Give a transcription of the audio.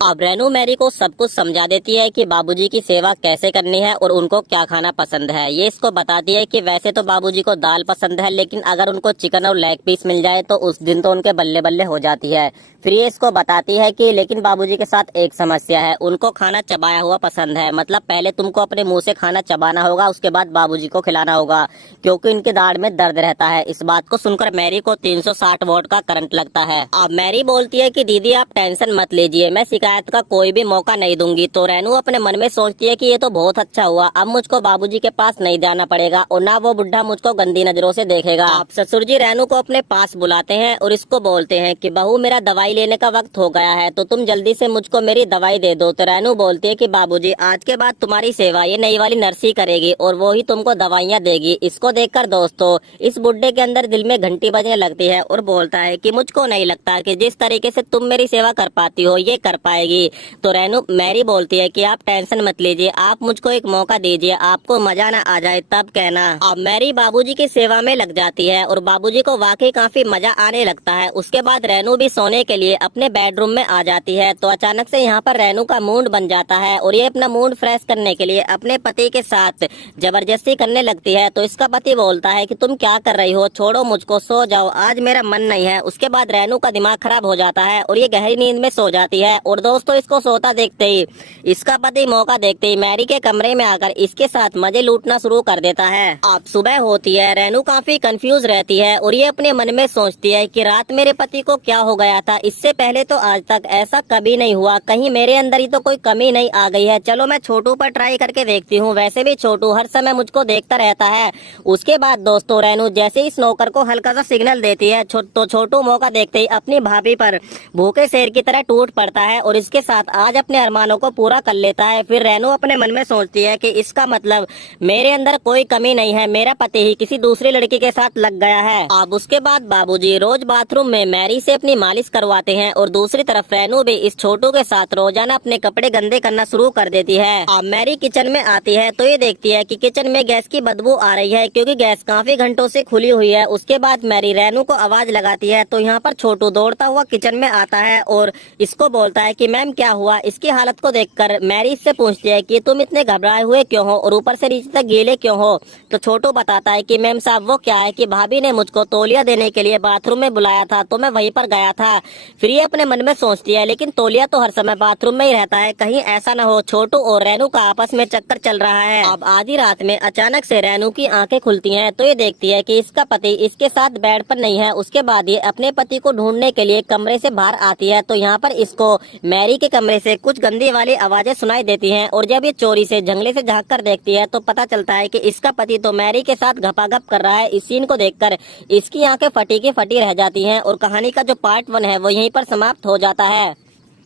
अब रेनू मैरी को सब कुछ समझा देती है कि बाबूजी की सेवा कैसे करनी है और उनको क्या खाना पसंद है। ये इसको बताती है कि वैसे तो बाबूजी को दाल पसंद है, लेकिन अगर उनको चिकन और लेग पीस मिल जाए तो उस दिन तो उनके बल्ले बल्ले हो जाती है। फिर ये इसको बताती है कि लेकिन बाबूजी के साथ एक समस्या है, उनको खाना चबाया हुआ पसंद है। मतलब पहले तुमको अपने मुंह से खाना चबाना होगा, उसके बाद बाबूजी को खिलाना होगा, क्योंकि इनके दाढ़ में दर्द रहता है। इस बात को सुनकर मैरी को 360 वोल्ट का करंट लगता है। अब मैरी बोलती है कि दीदी आप टेंशन मत लीजिए, मैं शिकायत का कोई भी मौका नहीं दूंगी। तो रेनू अपने मन में सोचती है कि ये तो बहुत अच्छा हुआ, अब मुझको बाबूजी के पास नहीं जाना पड़ेगा और ना वो बुढ़ा मुझको गंदी नजरों से देखेगा। अब ससुर जी रेनू को अपने पास बुलाते हैं और इसको बोलते हैं कि बहू मेरा दवाई लेने का वक्त हो गया है, तो तुम जल्दी से मुझको मेरी दवाई दे दो। तो रेनू बोलती है कि बाबूजी आज के बाद तुम्हारी सेवा ये नई वाली नर्सी करेगी और वो ही तुमको दवाइयाँ देगी। इसको देखकर दोस्तों इस बुढ़े के अंदर दिल में घंटी बजने लगती है और बोलता है कि मुझको नहीं लगता कि जिस तरीके से तुम मेरी सेवा कर पाती हो ये कर पाएगी। तो रेनू मैरी बोलती है कि आप टेंशन मत लीजिए, आप मुझको एक मौका दीजिए, आपको मजा ना आ जाए तब कहना। अब मैरी बाबूजी की सेवा में लग जाती है और बाबूजी को वाकई काफी मजा आने लगता है। उसके बाद रेनू भी सोने के लिए अपने बेडरूम में आ जाती है। तो अचानक से यहाँ पर रेनू का मूड बन जाता है और ये अपना मूड फ्रेश करने के लिए अपने पति के साथ जबरदस्ती करने लगती है। तो इसका पति बोलता है कि तुम क्या कर रही हो, छोड़ो मुझको, सो जाओ, आज मेरा मन नहीं है। उसके बाद रेनू का दिमाग खराब हो जाता है और ये गहरी नींद में सो जाती है। और दोस्तों इसको सोता देखते ही इसका पति मौका देखते ही मैरी के कमरे में आकर इसके साथ मजे लूटना शुरू कर देता है। अब सुबह होती है, रेनू काफी कंफ्यूज रहती है और ये अपने मन में सोचती है कि रात मेरे पति को क्या हो गया था, इससे पहले तो आज तक ऐसा कभी नहीं हुआ, कहीं मेरे अंदर ही तो कोई कमी नहीं आ गई है। चलो मैं छोटू पर ट्राई करके देखती हूँ, वैसे भी छोटू हर समय मुझको देखता रहता है। उसके बाद दोस्तों रेनू जैसे इस नौकर को हल्का सा सिग्नल देती है तो छोटू मौका देखते ही अपनी भाभी पर भूखे शेर की तरह टूट पड़ता है और इसके साथ आज अपने अरमानों को पूरा कर लेता है। फिर रेनू अपने मन में सोचती है कि इसका मतलब मेरे अंदर कोई कमी नहीं है, मेरा पति ही किसी दूसरी लड़की के साथ लग गया है। अब उसके बाद बाबूजी रोज बाथरूम में मैरी से अपनी मालिश करवाते हैं और दूसरी तरफ रेनू भी इस छोटू के साथ रोजाना अपने कपड़े गंदे करना शुरू कर देती है। अब मैरी किचन में आती है तो ये देखती है कि किचन में गैस की बदबू आ रही है, क्योंकि गैस काफी घंटों से खुली हुई है। उसके बाद मैरी रेनू को आवाज लगाती है तो यहाँ पर छोटू दौड़ता हुआ किचन में आता है और इसको बोलता है कि मैम क्या हुआ। इसकी हालत को देखकर मैरी इससे पूछती है कि तुम इतने घबराए हुए क्यों हो और ऊपर से नीचे तक गीले क्यों हो। तो छोटू बताता है कि मैम साहब वो क्या है कि भाभी ने मुझको तौलिया देने के लिए बाथरूम में बुलाया था तो मैं वहीं पर गया था। फिर ये अपने मन में सोचती है लेकिन तौलिया तो हर समय बाथरूम में ही रहता है, कहीं ऐसा न हो छोटू और रेनू का आपस में चक्कर चल रहा है। अब आधी रात में अचानक से रेनू की आंखें खुलती हैं तो ये देखती है कि इसका पति इसके साथ बेड पर नहीं है। उसके बाद ये अपने पति को ढूंढने के लिए कमरे से बाहर आती है तो यहाँ पर इसको मैरी के कमरे से कुछ गंदी वाली आवाजें सुनाई देती हैं और जब ये चोरी से जंगले से झांक कर देखती है तो पता चलता है कि इसका पति तो मैरी के साथ घपाघप कर रहा है। इस सीन को देखकर इसकी आंखें फटी की फटी रह जाती हैं और कहानी का जो पार्ट 1 है वो यहीं पर समाप्त हो जाता है।